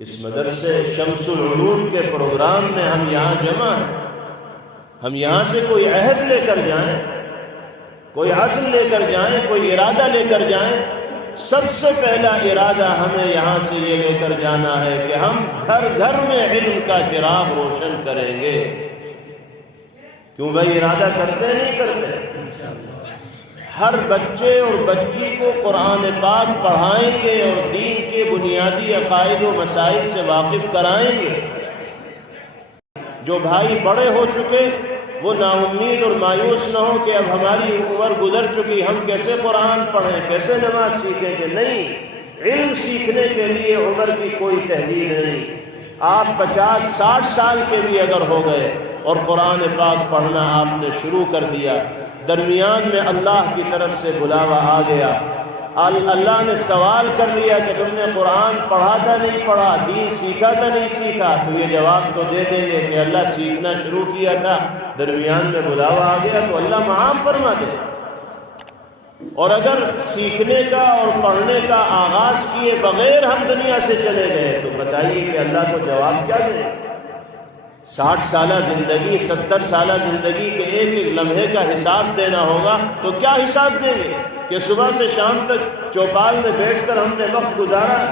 اس مدرسے شمس العلوم کے پروگرام میں ہم یہاں جمع ہیں، ہم یہاں سے کوئی عہد لے کر جائیں، کوئی عزم لے کر جائیں، کوئی ارادہ لے کر جائیں، سب سے پہلا ارادہ ہمیں یہاں سے یہ لے کر جانا ہے کہ ہم گھر گھر میں علم کا چراغ روشن کریں گے۔ کیوں بھائی، ارادہ کرتے نہیں کرتے؟ ہر بچے اور بچی کو قرآن پاک پڑھائیں گے اور دین کے بنیادی عقائد و مسائل سے واقف کرائیں گے۔ جو بھائی بڑے ہو چکے وہ نا امید اور مایوس نہ ہو کہ اب ہماری عمر گزر چکی، ہم کیسے قرآن پڑھیں، کیسے نماز سیکھیں گے۔ نہیں، علم سیکھنے کے لیے عمر کی کوئی تحدید نہیں۔ آپ 50-60 سال کے بھی اگر ہو گئے اور قرآن پاک پڑھنا آپ نے شروع کر دیا، درمیان میں اللہ کی طرف سے بلاوا آ گیا، اللہ نے سوال کر لیا کہ تم نے قرآن پڑھا تھا نہیں پڑھا، دین سیکھا تھا نہیں سیکھا، تو یہ جواب تو دے دیں گے کہ اللہ سیکھنا شروع کیا تھا، درمیان میں بلاوا آ گیا تو اللہ معاف فرما دے۔ اور اگر سیکھنے کا اور پڑھنے کا آغاز کیے بغیر ہم دنیا سے چلے گئے تو بتائیے کہ اللہ کو جواب کیا دیں؟ 60 سالہ زندگی، 70 سالہ زندگی کے ایک ایک لمحے کا حساب دینا ہوگا تو کیا حساب دیں گے کہ صبح سے شام تک چوپال میں بیٹھ کر ہم نے وقت گزارا ہے،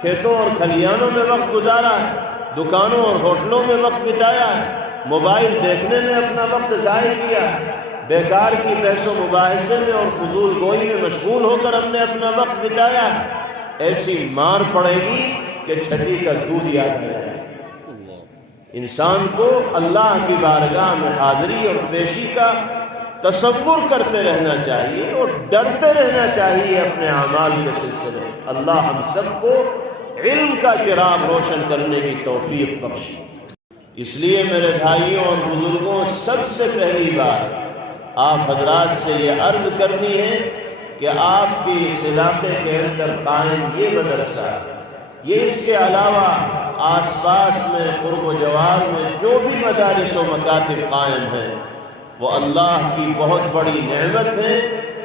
کھیتوں اور کھلیانوں میں وقت گزارا ہے، دکانوں اور ہوٹلوں میں وقت بتایا ہے، موبائل دیکھنے میں اپنا وقت ضائع کیا ہے، بیکار کی بحث و مباحثے میں اور فضول گوئی میں مشغول ہو کر ہم نے اپنا وقت بتایا ہے، ایسی مار پڑے گی کہ چھٹی کا دودھ یاد آ جائے۔ انسان کو اللہ کی بارگاہ میں حاضری اور پیشی کا تصور کرتے رہنا چاہیے اور ڈرتے رہنا چاہیے اپنے اعمال کے سلسلے میں۔ اللہ ہم سب کو علم کا چراغ روشن کرنے کی توفیق بخشے۔ اس لیے میرے بھائیوں اور بزرگوں، سب سے پہلی بات آپ حضرات سے یہ عرض کرنی ہے کہ آپ کی اس علاقے کے اندر قائم یہ مدرسہ، یہ اس کے علاوہ آس پاس میں قرب و جوار میں جو بھی مدارس و مکاتب قائم ہیں وہ اللہ کی بہت بڑی نعمت ہے۔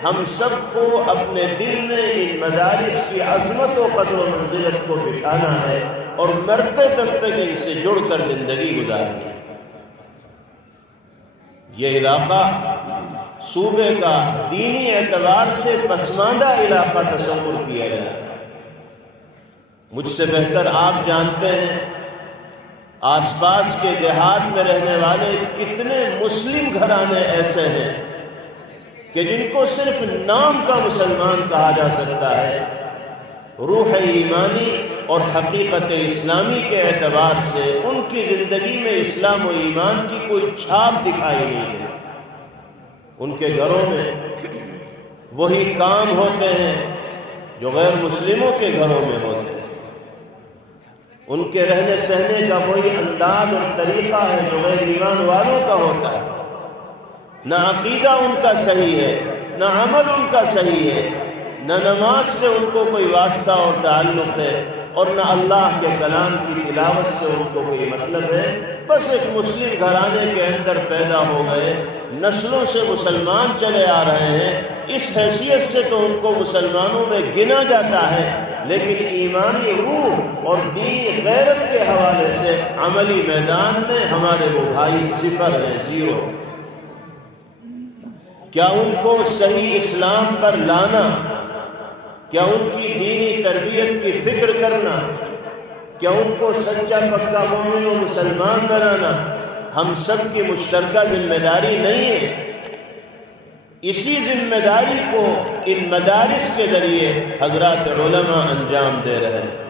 ہم سب کو اپنے دل میں ان مدارس کی عظمت و قدر و منزلت کو بٹھانا ہے اور مرتے دم تک ان سے جڑ کر زندگی گزارنی ہے۔ یہ علاقہ صوبے کا دینی اعتبار سے پسماندہ علاقہ تصور کیا گیا ہے۔ مجھ سے بہتر آپ جانتے ہیں آس پاس کے دیہات میں رہنے والے کتنے مسلم گھرانے ایسے ہیں کہ جن کو صرف نام کا مسلمان کہا جا سکتا ہے، روح ایمانی اور حقیقت اسلامی کے اعتبار سے ان کی زندگی میں اسلام و ایمان کی کوئی چھاپ دکھائی نہیں ہے۔ ان کے گھروں میں وہی کام ہوتے ہیں جو غیر مسلموں کے گھروں میں ہوتے ہیں، ان کے رہنے سہنے کا وہی انداز اور طریقہ ہے جو غیر ایمان والوں کا ہوتا ہے۔ نہ عقیدہ ان کا صحیح ہے، نہ عمل ان کا صحیح ہے، نہ نماز سے ان کو کوئی واسطہ اور تعلق ہے، اور نہ اللہ کے کلام کی تلاوت سے ان کو کوئی مطلب ہے۔ بس ایک مسلم گھرانے کے اندر پیدا ہو گئے، نسلوں سے مسلمان چلے آ رہے ہیں، اس حیثیت سے تو ان کو مسلمانوں میں گنا جاتا ہے، لیکن ایمانی روح اور دینی غیرت کے حوالے سے عملی میدان میں ہمارے وہ بھائی صفر ہیں، زیرو۔ کیا ان کو صحیح اسلام پر لانا، کیا ان کی دینی تربیت کی فکر کرنا، کیا ان کو سچا پکا مومن و مسلمان بنانا ہم سب کی مشترکہ ذمہ داری نہیں ہے؟ اسی ذمہ داری کو ان مدارس کے ذریعے حضرات علماء انجام دے رہے ہیں،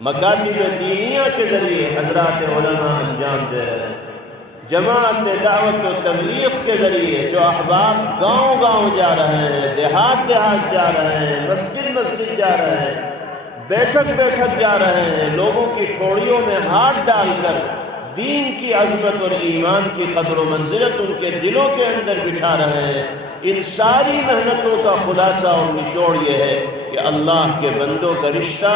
مکاتب دینیہ کے ذریعے حضرات علماء انجام دے رہے ہیں، جماعت دعوت و تبلیغ کے ذریعے جو احباب گاؤں گاؤں جا رہے ہیں، دیہات دیہات جا رہے ہیں، مسجد مسجد جا رہے ہیں، بیٹھک بیٹھک جا رہے ہیں، لوگوں کی ٹھوڑیوں میں ہاتھ ڈال کر دین کی عظمت اور ایمان کی قدر و منزلت ان کے دلوں کے اندر بٹھا رہے ہیں۔ ان ساری محنتوں کا خلاصہ اور نچوڑ یہ ہے کہ اللہ کے بندوں کا رشتہ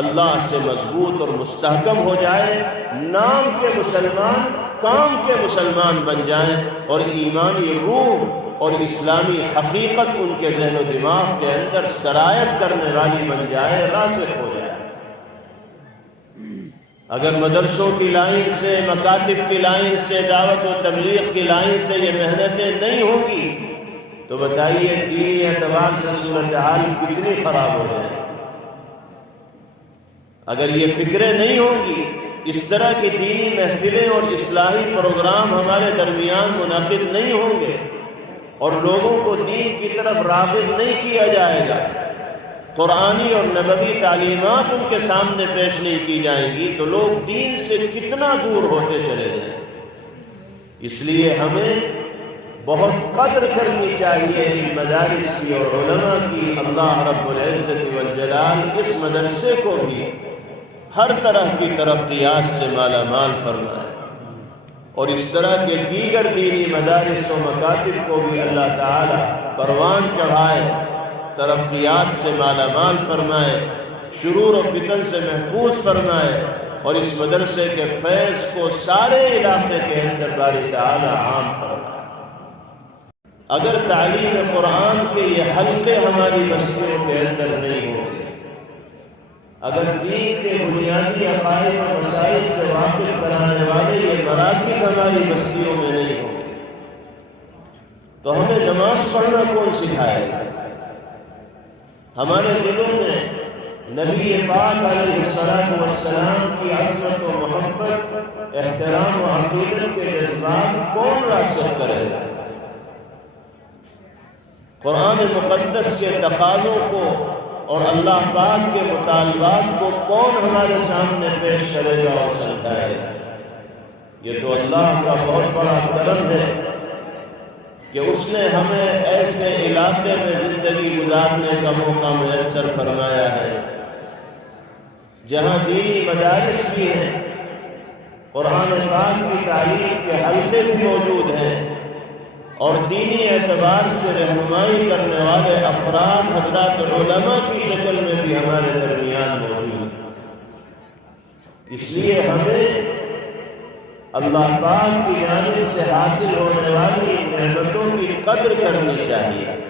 اللہ سے مضبوط اور مستحکم ہو جائے، نام کے مسلمان کام کے مسلمان بن جائیں، اور ایمانی روح اور اسلامی حقیقت ان کے ذہن و دماغ کے اندر سرایت کرنے والی بن جائے، راسخ ہو جائے۔ اگر مدرسوں کی لائن سے، مکاتب کی لائن سے، دعوت و تبلیغ کی لائن سے یہ محنتیں نہیں ہوں گی تو بتائیے دینی اعتبار سے صورتحال کتنی خراب ہو جائے۔ اگر یہ فکریں نہیں ہوں گی، اس طرح کی دینی محفلیں اور اصلاحی پروگرام ہمارے درمیان منعقد نہیں ہوں گے اور لوگوں کو دین کی طرف راغب نہیں کیا جائے گا، قرآنی اور نبوی تعلیمات ان کے سامنے پیش نہیں کی جائیں گی، تو لوگ دین سے کتنا دور ہوتے چلے جائیں۔ اس لیے ہمیں بہت قدر کرنی چاہیے ان مدارس کی اور علماء کی۔ اللہ رب العزت والجلال اس مدرسے کو بھی ہر طرح کی ترقیات سے مالا مال فرمائے، اور اس طرح کے دیگر دینی مدارس و مکاتب کو بھی اللہ تعالی پروان چڑھائے، ترقیات سے مالا مال فرمائے، شرور و فتن سے محفوظ فرمائے، اور اس مدرسے کے فیض کو سارے علاقے کے اندر باری تعالی عام فرمائے۔ اگر تعلیم قرآن کے یہ حلقے ہماری بستیوں کے اندر نہیں ہوں گے، اگر دین کے بنیادی عقائد و مسائل سے واقف کرانے والے یہ مراکز ہماری بستیوں میں نہیں ہوں گے، تو ہمیں نماز پڑھنا کون سکھائے گا؟ ہمارے دلوں میں نبی پاک علیہ السلام کی عظمت و محبت، احترام و عقیدت کے جذبات کون راسخ کرے گا؟ قرآن مقدس کے تقاضوں کو اور اللہ پاک کے مطالبات کو کون ہمارے سامنے پیش کرے گا اور سمجھائے گا؟ یہ تو اللہ کا بہت بڑا کرم ہے کہ اس نے ہمیں ایسے علاقے میں زندگی گزارنے کا موقع میسر فرمایا ہے جہاں دینی مدارس بھی ہیں، قرآن پاک کی تعلیم کے حلقے بھی موجود ہیں، اور دینی اعتبار سے رہنمائی کرنے والے افراد حضرات علماء کی شکل میں بھی ہمارے درمیان موجود ہیں۔ اس لیے ہمیں اللہ پاک کی جانب سے حاصل ہونے والی نعمتوں کی قدر کرنی چاہیے،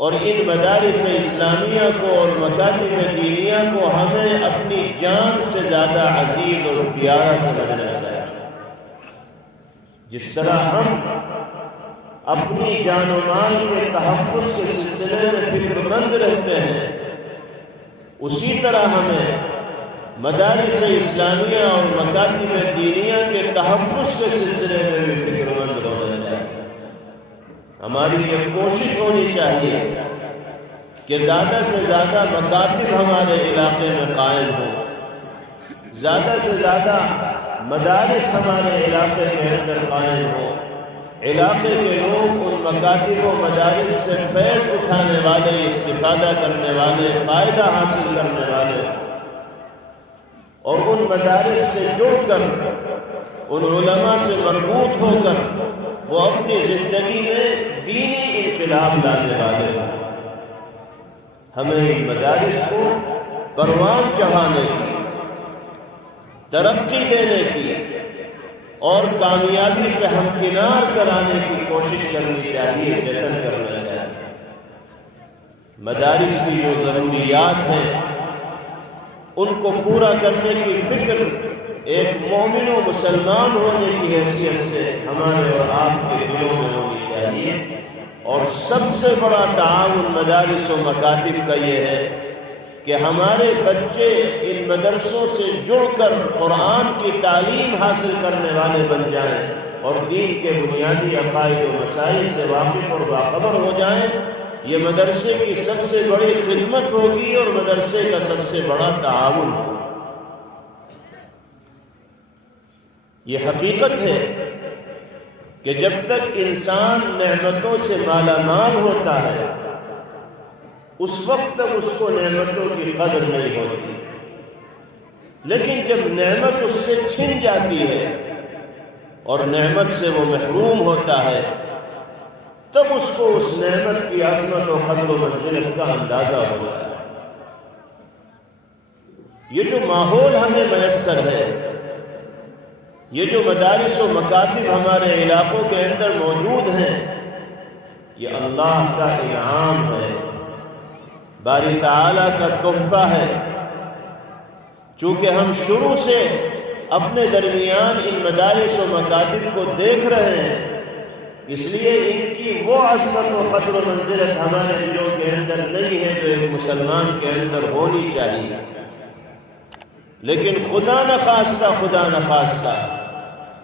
اور ان مدارس اسلامیہ کو اور مکاتب دینیہ کو ہمیں اپنی جان سے زیادہ عزیز اور پیارا سمجھنا چاہیے۔ جس طرح ہم اپنی جان و مال کے تحفظ کے سلسلے میں فکر مند رہتے ہیں، اسی طرح ہمیں مدارس اسلامیہ اور مکاتب دینیہ کے تحفظ کے سلسلے میں بھی فکر مند ہونا چاہیے۔ ہماری یہ کوشش ہونی چاہیے کہ زیادہ سے زیادہ مکاتب ہمارے علاقے میں قائم ہوں، زیادہ سے زیادہ مدارس ہمارے علاقے کے اندر قائم ہوں، علاقے کے لوگ ان مکاتب و مدارس سے فیض اٹھانے والے، استفادہ کرنے والے، فائدہ حاصل کرنے والے، اور ان مدارس سے جڑ کر، ان علماء سے مربوط ہو کر وہ اپنی زندگی میں دینی انقلاب لانے والے ہیں۔ ہمیں ان مدارس کو پروان چڑھانے کی، ترقی دینے کی اور کامیابی سے ہمکنار کرانے کی کوشش کرنی چاہیے، جتن کرنا چاہیے۔ مدارس کی جو ضروریات ہیں ان کو پورا کرنے کی فکر ایک مومن و مسلمان ہونے کی حیثیت سے ہمارے اور آپ کے دلوں میں ہونی چاہیے، اور سب سے بڑا تعاون مدارس و مکاتب کا یہ ہے کہ ہمارے بچے ان مدرسوں سے جڑ کر قرآن کی تعلیم حاصل کرنے والے بن جائیں اور دین کے بنیادی عقائد و مسائل سے واقف اور باخبر ہو جائیں۔ یہ مدرسے کی سب سے بڑی خدمت ہوگی اور مدرسے کا سب سے بڑا تعاون ہوگا۔ یہ حقیقت ہے کہ جب تک انسان نعمتوں سے مالا مال ہوتا ہے اس وقت تک اس کو نعمتوں کی قدر نہیں ہوتی، لیکن جب نعمت اس سے چھن جاتی ہے اور نعمت سے وہ محروم ہوتا ہے تب اس کو اس نعمت کی عظمت و قدر و منزلت کا اندازہ ہوتا ہے۔ یہ جو ماحول ہمیں میسر ہے، یہ جو مدارس و مکاتب ہمارے علاقوں کے اندر موجود ہیں، یہ اللہ کا انعام ہے، باری تعالیٰ کا تحفہ ہے۔ چونکہ ہم شروع سے اپنے درمیان ان مدارس و مکاتب کو دیکھ رہے ہیں، اس لیے ان کی وہ عظمت و قدر و منزلت ہمارے دلوں کے اندر نہیں ہے جو ایک مسلمان کے اندر ہونی چاہیے۔ لیکن خدا نخواستہ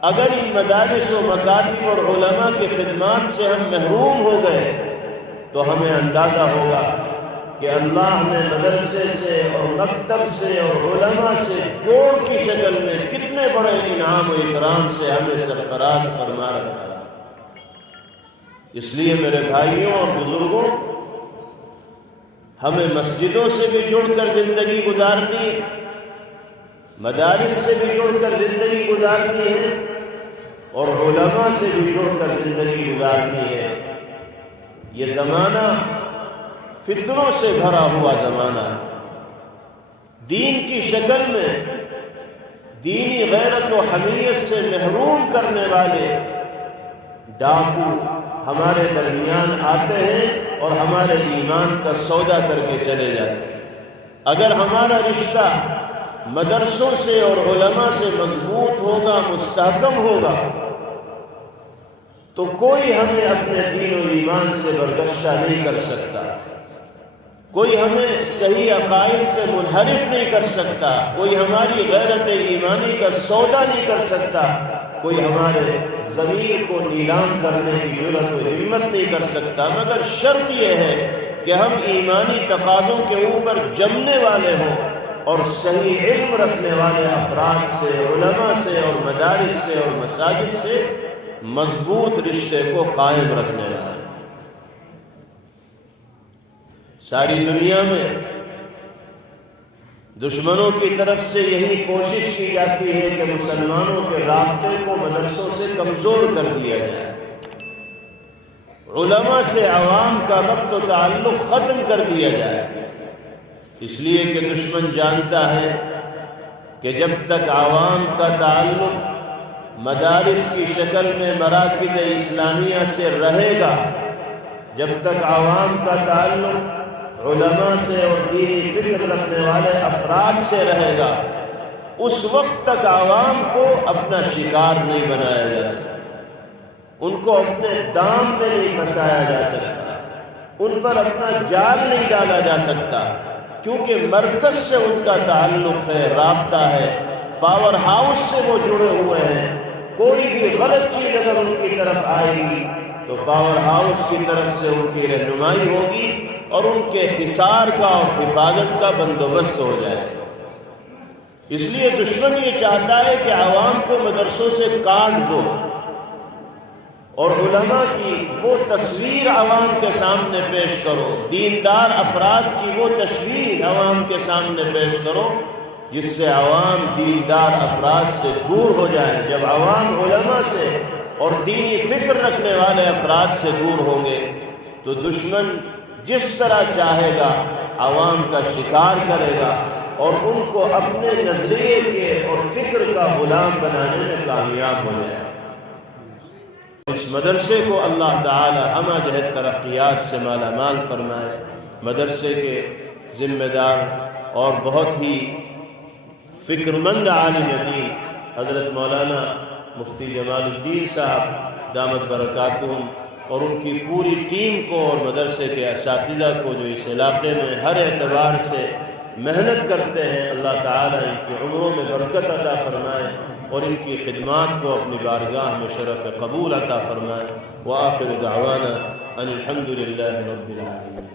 اگر ان مدارس و مکاتب اور علماء کی خدمات سے ہم محروم ہو گئے تو ہمیں اندازہ ہوگا کہ اللہ نے مدرسے سے اور مکتب سے اور علماء سے جوڑ کی شکل میں کتنے بڑے انعام و اکرام سے ہمیں سرفراز فرما رکھا ہے۔ اس لیے میرے بھائیوں اور بزرگوں، ہمیں مسجدوں سے بھی جڑ کر زندگی گزارنی ہے، مدارس سے بھی جڑ کر زندگی گزارنی ہے، اور علماء سے بھی جڑ کر زندگی گزارنی ہے۔ یہ زمانہ فتنوں سے بھرا ہوا زمانہ ہے۔ دین کی شکل میں دینی غیرت و حمیت سے محروم کرنے والے ڈاکو ہمارے درمیان آتے ہیں اور ہمارے ایمان کا سودا کر کے چلے جاتے ہیں۔ اگر ہمارا رشتہ مدرسوں سے اور علماء سے مضبوط ہوگا، مستحکم ہوگا، تو کوئی ہمیں اپنے دین و ایمان سے برگشتہ نہیں کر سکتا، کوئی ہمیں صحیح عقائد سے منحرف نہیں کر سکتا، کوئی ہماری غیرت ایمانی کا سودا نہیں کر سکتا، کوئی ہمارے ضمیر کو نیلام کرنے کی جرأت و ہمت نہیں کر سکتا، مگر شرط یہ ہے کہ ہم ایمانی تقاضوں کے اوپر جمنے والے ہوں اور صحیح علم رکھنے والے افراد سے، علماء سے اور مدارس سے اور مساجد سے مضبوط رشتے کو قائم رکھنے والے۔ ساری دنیا میں دشمنوں کی طرف سے یہی کوشش کی جاتی ہے کہ مسلمانوں کے رابطے کو مدرسوں سے کمزور کر دیا جائے، علماء سے عوام کا ربط و تعلق ختم کر دیا جائے، اس لیے کہ دشمن جانتا ہے کہ جب تک عوام کا تعلق مدارس کی شکل میں مراکز اسلامیہ سے رہے گا، جب تک عوام کا تعلق علماء سے اور دینی فکر رکھنے والے افراد سے رہے گا، اس وقت تک عوام کو اپنا شکار نہیں بنایا جا سکتا، ان کو اپنے دام میں نہیں پھنسایا جا سکتا، ان پر اپنا جال نہیں ڈالا جا سکتا، کیونکہ مرکز سے ان کا تعلق ہے، رابطہ ہے، پاور ہاؤس سے وہ جڑے ہوئے ہیں۔ کوئی بھی غلط چیز اگر ان کی طرف آئے گی تو پاور ہاؤس کی طرف سے ان کی رہنمائی ہوگی اور ان کے حصار کا اور حفاظت کا بندوبست ہو جائے۔ اس لیے دشمن یہ چاہتا ہے کہ عوام کو مدرسوں سے کاٹ دو اور علماء کی وہ تصویر عوام کے سامنے پیش کرو، دیندار افراد کی وہ تصویر عوام کے سامنے پیش کرو جس سے عوام دیندار افراد سے دور ہو جائیں۔ جب عوام علماء سے اور دینی فکر رکھنے والے افراد سے دور ہوں گے تو دشمن جس طرح چاہے گا عوام کا شکار کرے گا اور ان کو اپنے نظریے کے اور فکر کا غلام بنانے میں کامیاب ہو جائے۔ اس مدرسے کو اللہ تعالی ہمہ جہت ترقیات سے مالا مال فرمائے۔ مدرسے کے ذمہ دار اور بہت ہی فکر مند عالم دین حضرت مولانا مفتی جمال الدین صاحب دامت برکاتہم اور ان کی پوری ٹیم کو اور مدرسے کے اساتذہ کو جو اس علاقے میں ہر اعتبار سے محنت کرتے ہیں، اللہ تعالیٰ ان کی عمروں میں برکت عطا فرمائے اور ان کی خدمات کو اپنی بارگاہ میں شرف قبول عطا فرمائے۔ وآخر دعوانا ان الحمد للہ رب العالمین۔